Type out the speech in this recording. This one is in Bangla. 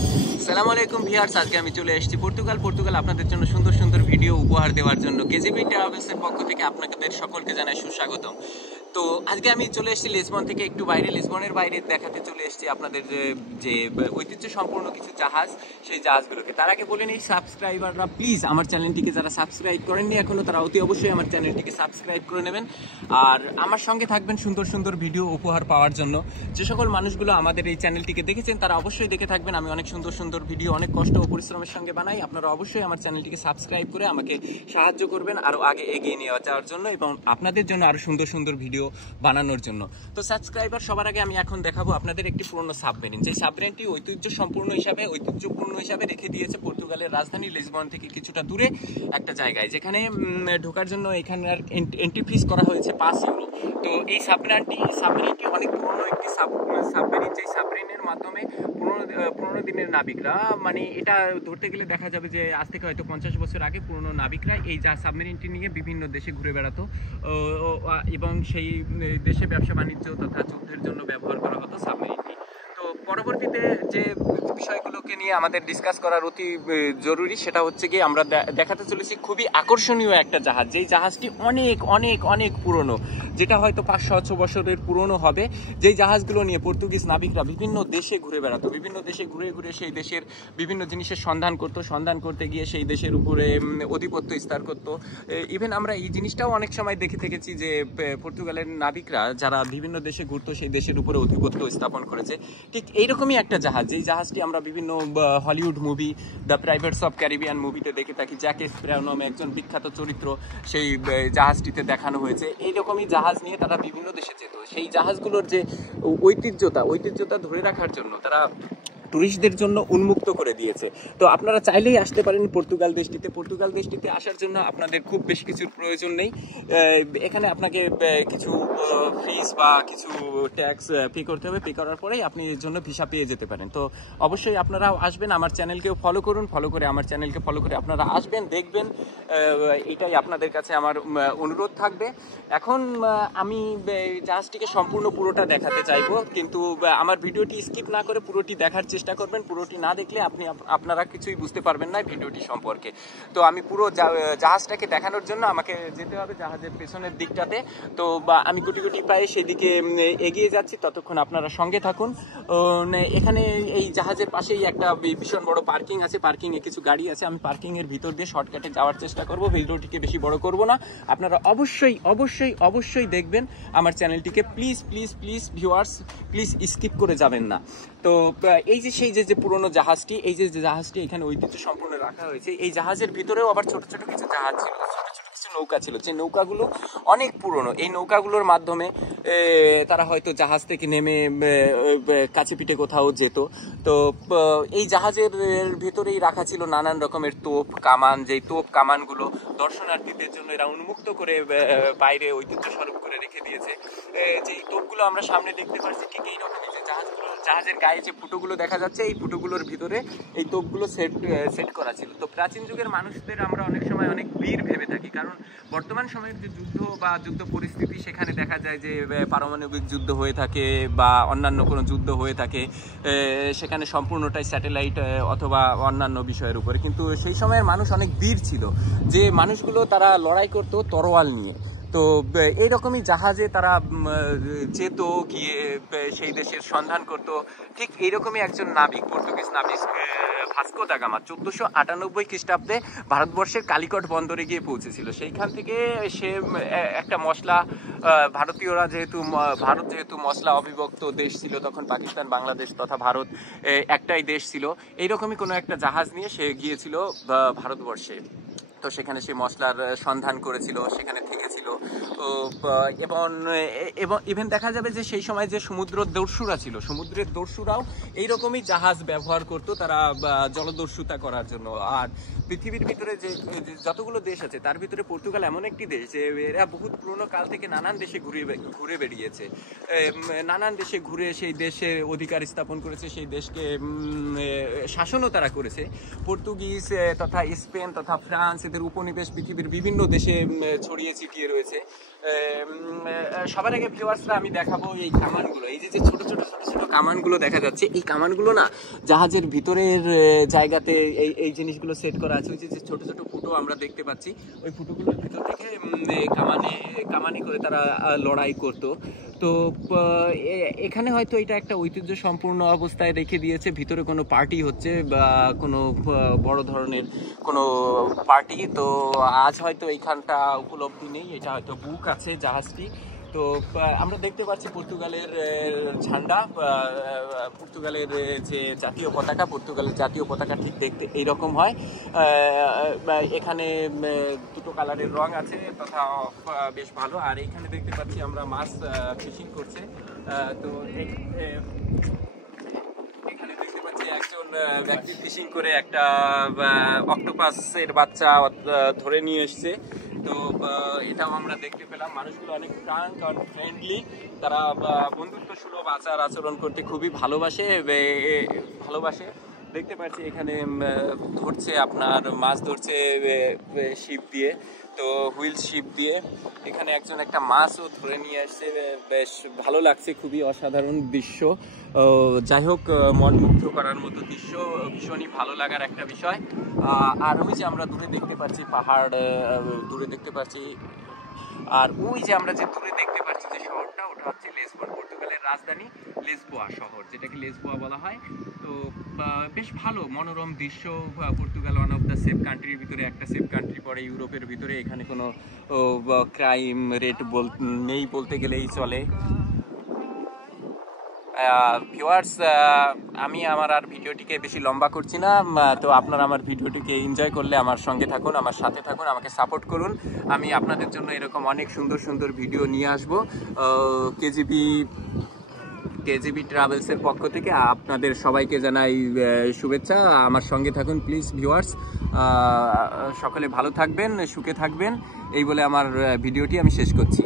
আসসালামু আলাইকুম ভিউয়ার্স, আজকে আমি চলে এসেছি পর্তুগাল আপনাদের জন্য সুন্দর সুন্দর ভিডিও উপহার দেওয়ার জন্য কেজিবি ট্রাভেলসের পক্ষ থেকে আপনাদের সকলকে জানাই সুস্বাগতম। তো আজকে আমি চলে এসেছি লিসবন থেকে একটু বাইরে, লিসবনের বাইরে দেখাতে চলে এসেছি আপনাদের যে ঐতিহ্য সম্পূর্ণ কিছু জাহাজ, সেই জাহাজগুলোকে। তার আগে বলে নিই, সাবস্ক্রাইবাররা প্লিজ আমার চ্যানেলটিকে যারা সাবস্ক্রাইব করেননি এখনো, তারা অতি অবশ্যই আমার চ্যানেলটিকে সাবস্ক্রাইব করে নেবেন আর আমার সঙ্গে থাকবেন সুন্দর সুন্দর ভিডিও উপহার পাওয়ার জন্য। যে সকল মানুষগুলো আমাদের এই চ্যানেলটিকে দেখেছেন তারা অবশ্যই দেখে থাকবেন। আমি অনেক সুন্দর সুন্দর ভিডিও অনেক কষ্ট ও পরিশ্রমের সঙ্গে বানাই। আপনারা অবশ্যই আমার চ্যানেলটিকে সাবস্ক্রাইব করে আমাকে সাহায্য করবেন আরও আগে এগিয়ে নিয়ে যাওয়ার জন্য এবং আপনাদের জন্য আরও সুন্দর সুন্দর ভিডিও বানানোর জন্য। তো সাবস্ক্রাইবার, সবার আগে আমি এখন দেখাবো আপনাদের একটি পুরনো সাবমেরিন। যে সাবমেরিনটি ঐতিহ্যপূর্ণ হিসাবে রেখে দিয়েছে পর্তুগালের রাজধানী লিসবন থেকে কিছুটা দূরে একটা জায়গায়, যেখানে ঢোকার জন্য এখানকার এন্ট্রি ফিস করা হয়েছে 5 ইউরো। তো এই সাবমেরিনটি অনেক পুরনো একটি সাবমেরিন, যে সাবমেরিনের মাধ্যমে পুরোনো দিনের নাবিকরা, মানে এটা ধরতে গেলে দেখা যাবে যে আজ থেকে হয়তো 50 বছর আগে পুরনো নাবিকরা এই সাবমেরিনটি নিয়ে বিভিন্ন দেশে ঘুরে বেড়াতো এবং সেই দেশে ব্যবসা বাণিজ্য তথা যুদ্ধের জন্য ব্যবহার করা হতো সাবমেরিনটি। তো পরবর্তীতে যে বিষয়গুলোকে নিয়ে আমাদের ডিসকাস করার অতি জরুরি, সেটা হচ্ছে কি আমরা দেখাতে চলেছি খুবই আকর্ষণীয় একটা জাহাজ, যেই জাহাজটি অনেক অনেক অনেক পুরনো, যেটা হয়তো 500-600 বছরের পুরনো হবে। যেই জাহাজগুলো নিয়ে পর্তুগিজ নাবিকরা বিভিন্ন দেশে ঘুরে বেড়াতো, বিভিন্ন দেশে ঘুরে ঘুরে সেই দেশের বিভিন্ন জিনিসের সন্ধান করতে গিয়ে সেই দেশের উপরে আধিপত্য বিস্তার করতো। ইভেন আমরা এই জিনিসটাও অনেক সময় দেখে থেকেছি যে পর্তুগালের নাবিকরা যারা বিভিন্ন দেশে ঘুরতো সেই দেশের উপরে আধিপত্য স্থাপন করেছে। ঠিক এইরকমই একটা জাহাজ, যেই জাহাজটি আমরা বিভিন্ন Hollywood movie the pirates of Caribbean মুভিতে দেখে থাকি। জ্যাক স্প্যারো নামে একজন বিখ্যাত চরিত্র সেই জাহাজটিতে দেখানো হয়েছে। এইরকমই জাহাজ নিয়ে তারা বিভিন্ন দেশে যেত। সেই জাহাজগুলোর যে ঐতিহ্যতা ধরে রাখার জন্য তারা টুরিস্টদের জন্য উন্মুক্ত করে দিয়েছে। তো আপনারা চাইলেই আসতে পারেন পর্তুগাল দেশটিতে আসার জন্য আপনাদের খুব বেশি কিছুর প্রয়োজন নেই। এখানে আপনাকে কিছু ফিস বা কিছু ট্যাক্স পে করতে হবে, পে করার পরেই আপনি এর জন্য ভিসা পেয়ে যেতে পারেন। তো অবশ্যই আপনারাও আসবেন, আমার চ্যানেলকেও ফলো করে আমার চ্যানেলকে ফলো করে আপনারা আসবেন, দেখবেন। এটাই আপনাদের কাছে আমার অনুরোধ থাকবে। এখন আমি জাহাজটিকে সম্পূর্ণ পুরোটা দেখাতে চাইবো, কিন্তু আমার ভিডিওটি স্কিপ না করে পুরোটি দেখার চেষ্টা করবেন। পুরোটি না দেখলে আপনারা কিছুই বুঝতে পারবেন না ভিডিওটি সম্পর্কে। তো আমি পুরো জাহাজটাকে দেখানোর জন্য আমাকে যেতে হবে জাহাজের পেছনের দিকটাতে। তো আমি গুটি গুটি পায়ে সেদিকে এগিয়ে যাচ্ছি, ততক্ষণ আপনারা সঙ্গে থাকুন। এখানে এই জাহাজের পাশেই একটা ভীষণ বড় পার্কিং আছে, পার্কিংয়ে কিছু গাড়ি আছে। আমি পার্কিংয়ের ভিতর দিয়ে শর্টকাটে যাওয়ার চেষ্টা করব, ভিডিওটিকে বেশি বড় করব না। আপনারা অবশ্যই দেখবেন আমার চ্যানেলটিকে। প্লিজ ভিউয়ার্স, প্লিজ স্কিপ করে যাবেন না। তো এই যে সেই যে পুরনো জাহাজটি, এই যে জাহাজটি এখানে ঐতিহ্য সম্পূর্ণ রাখা হয়েছে, এই জাহাজের ভিতরেও আবার ছোট ছোট কিছু জাহাজ ছিল, কিছু নৌকা ছিল, যে নৌকাগুলো অনেক পুরনো। এই নৌকাগুলোর মাধ্যমে তারা হয়তো জাহাজ থেকে নেমে কাছে পিঠে কোথাও যেত। তো এই জাহাজের ভিতরেই রাখা ছিল নানান রকমের তোপ কামান, যেই তোপ কামানগুলো দর্শনার্থীদের জন্য এরা উন্মুক্ত করে বাইরে ঐতিহ্য স্বরূপ করে রেখে দিয়েছে। যেই তোপগুলো আমরা সামনে দেখতে পাচ্ছি, ঠিক এইরকমই যে জাহাজের গায়ে যে ফুটোগুলো দেখা যাচ্ছে, এই ফুটোগুলোর ভিতরে এই তোপগুলো সেট করা ছিল। তো প্রাচীন যুগের মানুষদের আমরা অনেক সময় অনেক বীর ভেবে থাকি, কারণ বর্তমান সময়ের যে যুদ্ধ পরিস্থিতি, সেখানে দেখা যায় যে পারমাণবিক যুদ্ধ হয়ে থাকে বা অন্যান্য কোনো যুদ্ধ হয়ে থাকে, সেখানে সম্পূর্ণটাই স্যাটেলাইট অথবা অন্যান্য বিষয়ের উপরে। কিন্তু সেই সময়ের মানুষ অনেক বীর ছিল, যে মানুষগুলো তারা লড়াই করতো তরোয়াল নিয়ে। তো এইরকমই জাহাজে তারা যেত, গিয়ে সেই দেশের সন্ধান করত। ঠিক এইরকমই একজন নাবিক, পর্তুগিজ নাবিক ভাস্কো দা গামা 1498 খ্রিস্টাব্দে ভারতবর্ষের কালিকট বন্দরে গিয়ে পৌঁছেছিল। সেইখান থেকে সে একটা মশলা, ভারত যেহেতু মশলা অবিভক্ত দেশ ছিল তখন, পাকিস্তান বাংলাদেশ তথা ভারত একটাই দেশ ছিল। এইরকমই কোনো একটা জাহাজ নিয়ে সে গিয়েছিল ভারতবর্ষে। তো সেখানে সে মশলার সন্ধান করেছিল, সেখানে থেকেছিল। এবং ইভেন দেখা যাবে যে সেই সময় যে সমুদ্রের দস্যুরাও এইরকমই জাহাজ ব্যবহার করতো, তারা জলদস্যুতা করার জন্য। আর পৃথিবীর ভিতরে যে যতগুলো দেশ আছে তার ভিতরে পর্তুগাল এমন একটি দেশ যে এরা বহুত পুরনো কাল থেকে নানান দেশে ঘুরে বেরিয়েছে, নানান দেশে ঘুরে সেই দেশে অধিকার স্থাপন করেছে, সেই দেশকে শাসনও তারা করেছে। পর্তুগিজ তথা স্পেন তথা ফ্রান্স, এদের উপনিবেশ পৃথিবীর বিভিন্ন দেশে ছড়িয়ে ছিটিয়ে রয়েছে। রয়েছে। সবার আগে ভিউয়ার্সরা আমি দেখাবো এই কামানগুলো, এই যে ছোট ছোট ছোট ছোট কামানগুলো দেখা যাচ্ছে, এই কামানগুলো না জাহাজের ভিতরের জায়গাতে এই জিনিসগুলো সেট করা আছে। ওই যে ছোট ছোট ফুটো আমরা দেখতে পাচ্ছি, ওই ফুটোগুলোর ভিতর থেকে কামানি করে তারা লড়াই করতো। তো এখানে হয়তো এটা একটা ঐতিহ্য সম্পূর্ণ অবস্থায় রেখে দিয়েছে, ভিতরে কোনো পার্টি হচ্ছে বা কোনো বড় ধরনের কোনো পার্টি। তো আজ হয়তো এইখানটা উপলব্ধি নেই, এটা হয়তো বুক আছে জাহাজটি। তো আমরা দেখতে পাচ্ছি পর্তুগালের ঝান্ডা, পর্তুগালের যে জাতীয় পতাকা, পর্তুগালের জাতীয় পতাকা ঠিক দেখতে এইরকম হয়। এখানে দুটো কালারের রং আছে তথা বেশ ভালো। আর এখানে দেখতে পাচ্ছি আমরা মাছ ফিশিং করছে। তো এখানে দেখতে পাচ্ছি একজন ব্যক্তি ফিশিং করে একটা অক্টোপাসের বাচ্চা ধরে নিয়ে এসছে। তো এটাও আমরা দেখতে পেলাম। মানুষগুলো অনেক ফ্রাঙ্ক আর ফ্রেন্ডলি, তারা বন্ধুত্ব সুলভ আচার আচরণ করতে খুবই ভালোবাসে। দেখতে পাচ্ছি এখানে ধরছে, আপনার মাছ ধরছে শিপ দিয়ে, তো হুইল শিপ দিয়ে। এখানে একজন একটা মাছও ধরে নিয়ে আসছে, বেশ ভালো লাগছে, খুবই অসাধারণ দৃশ্য। যাই হোক, মনমুগ্ধ করার মতো দৃশ্য, ভীষণই ভালো লাগার একটা বিষয়। আর ওই যে আমরা দূরে দেখতে পাচ্ছি পাহাড়, দূরে দেখতে পাচ্ছি। আর ওই যে আমরা যে দূরে দেখতে পাচ্ছি যে শহরটা, ওটা হচ্ছে লিসবন, পর্তুগালের রাজধানী লিসবোয়া শহর, যেটাকে লিসবোয়া বলা হয়। তো বেশ ভালো মনোরম দৃশ্য। Portugal one of the safe কান্ট্রির ভিতরে একটা সেফ কান্ট্রি পড়ে ইউরোপের ভিতরে। এখানে কোনো ক্রাইম রেট নেই বলতে গেলেই চলে। ভিউয়ার্স, আমি আমার আর ভিডিওটিকে বেশি লম্বা করছি না। তো আপনারা আমার ভিডিওটিকে এনজয় করলে আমার সঙ্গে থাকুন, আমার সাথে থাকুন, আমাকে সাপোর্ট করুন। আমি আপনাদের জন্য এরকম অনেক সুন্দর সুন্দর ভিডিও নিয়ে আসবো। কেজিবি ট্রাভেলসের পক্ষ থেকে আপনাদের সবাইকে জানাই শুভেচ্ছা। আমার সঙ্গে থাকুন প্লিজ ভিউয়ার্স। সকলে ভালো থাকবেন, সুখে থাকবেন, এই বলে আমার ভিডিওটি আমি শেষ করছি।